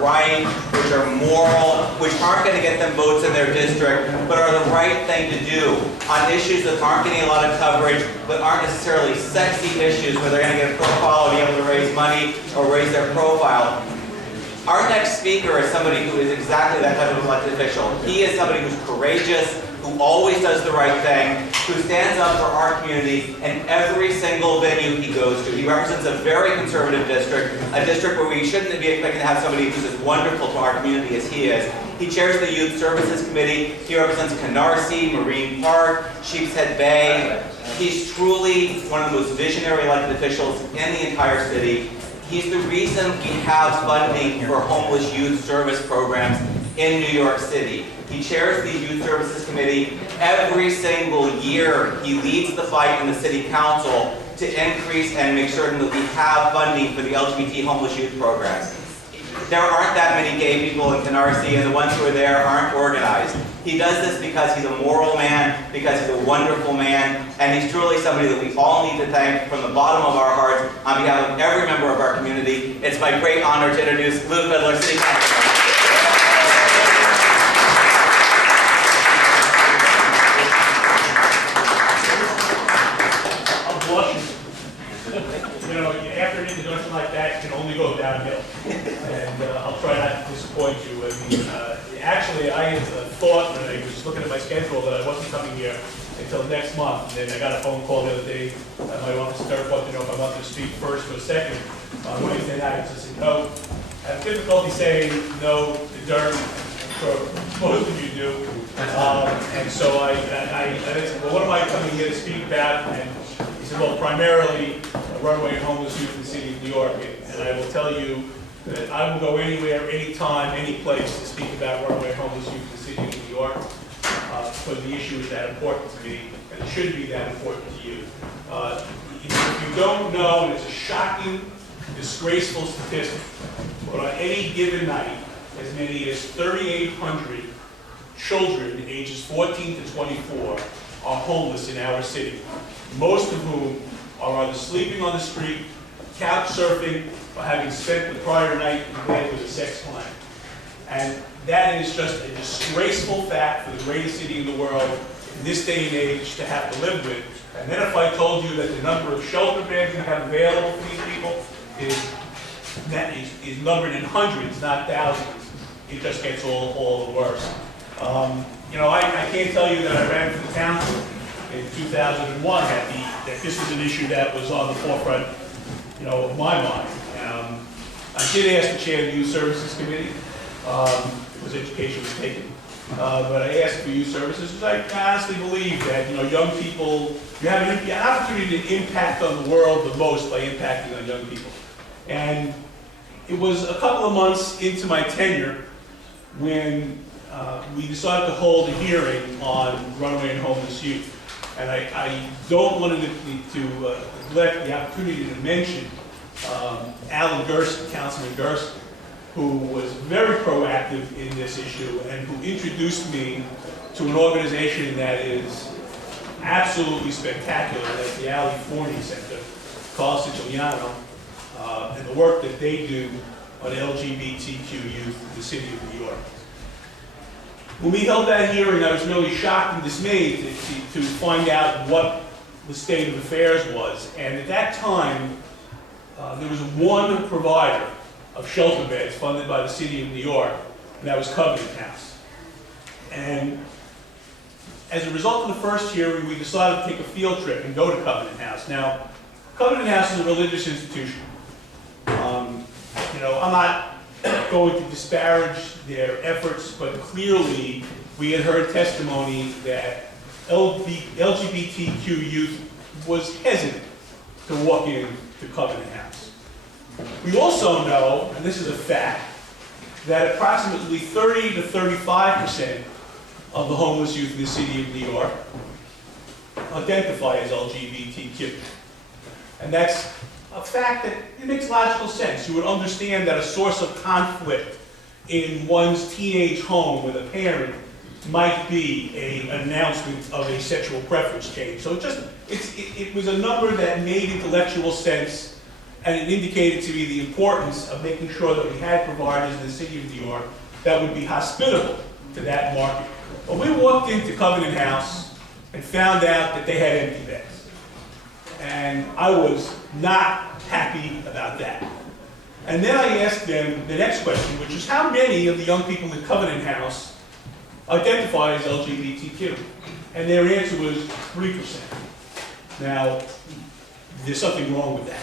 right, which are moral, which aren't going to get them votes in their district, but are the right thing to do on issues that aren't getting a lot of coverage, but aren't necessarily sexy issues where they're going to get a profile and be able to raise money or raise their profile. Our next speaker is somebody who is exactly that type of elected official. He is somebody who's courageous, who always does the right thing, who stands up for our community in every single venue he goes to. He represents a very conservative district, a district where we shouldn't be expecting to have somebody who's as wonderful to our community as he is. He chairs the Youth Services Committee. He represents Canarsie, Marine Park, Sheepshead Bay. He's truly one of the most visionary elected officials in the entire city. He's the reason we have funding for homeless youth service programs in New York City. He chairs the Youth Services Committee. Every single year, he leads the fight in the City Council to increase and make certain that we have funding for the LGBT homeless youth programs. There aren't that many gay people in Canarsie, and the ones who are there aren't organized. He does this because he's a moral man, because he's a wonderful man, and he's truly somebody that we all need to thank from the bottom of our hearts on behalf of every member of our community. It's my great honor to introduce Lew Fidler, City Councilor. After an introduction like that, it can only go downhill. And I'll try not to disappoint you. I mean, actually, I had thought when I was looking at my schedule that I wasn't coming here until next month. And then I got a phone call the other day. My office clerk wanted to know if I wanted to speak first or second on Wednesday night. I said, no. I have difficulty saying no to Dirk, for most of you do. And so I said, well, what am I coming here to speak about? And he said, well, primarily runaway and homeless youth in the city of New York. And I will tell you that I will go anywhere, anytime, any place to speak about runaway and homeless youth in the city of New York because the issue is that important to me, and it should be that important to you. If you don't know, and it's a shocking, disgraceful statistic, but on any given night, as many as 3,800 children ages 14 to 24 are homeless in our city, most of whom are either sleeping on the street, couch surfing, or having spent the prior night in bed with a sex client. And that is just a disgraceful fact for the greatest city in the world in this day and age to have to live with. And then if I told you that the number of shelter beds we have available for these people is numbered in hundreds, not thousands, it just gets all the worse. I can't tell you that I ran for the council in 2001 that this was an issue that was on the forefront, of my mind. I did ask the chair of the Youth Services Committee, because education was taken, but I asked for youth services because I honestly believe that young people, you have an opportunity to impact on the world the most by impacting on young people. And it was a couple of months into my tenure when we decided to hold a hearing on runaway and homeless youth. And I don't want to neglect the opportunity to mention Alan Gerson, Councilman Gerson, who was very proactive in this issue and who introduced me to an organization that is absolutely spectacular. That's the Ali Forney Center, Carl Siciliano, and the work that they do on LGBTQ youth in the city of New York. When we held that hearing, I was really shocked and dismayed to find out what the state of affairs was. And at that time, there was one provider of shelter beds funded by the city of New York, and that was Covenant House. And as a result of the first hearing, we decided to take a field trip and go to Covenant House. Now, Covenant House is a religious institution. I'm not going to disparage their efforts, but clearly we had heard testimony that LGBTQ youth was hesitant to walk in to Covenant House. We also know, and this is a fact, that approximately 30 to 35% of the homeless youth in the city of New York identify as LGBTQ. And that's a fact that it makes logical sense. You would understand that a source of conflict in one's teenage home with a parent might be an announcement of a sexual preference change. So it was a number that made intellectual sense and it indicated to me the importance of making sure that we had providers in the city of New York that would be hospitable to that market. But we walked into Covenant House and found out that they had empty beds. And I was not happy about that. And then I asked them the next question, which is how many of the young people in Covenant House identify as LGBTQ? And their answer was 3%. Now, there's something wrong with that.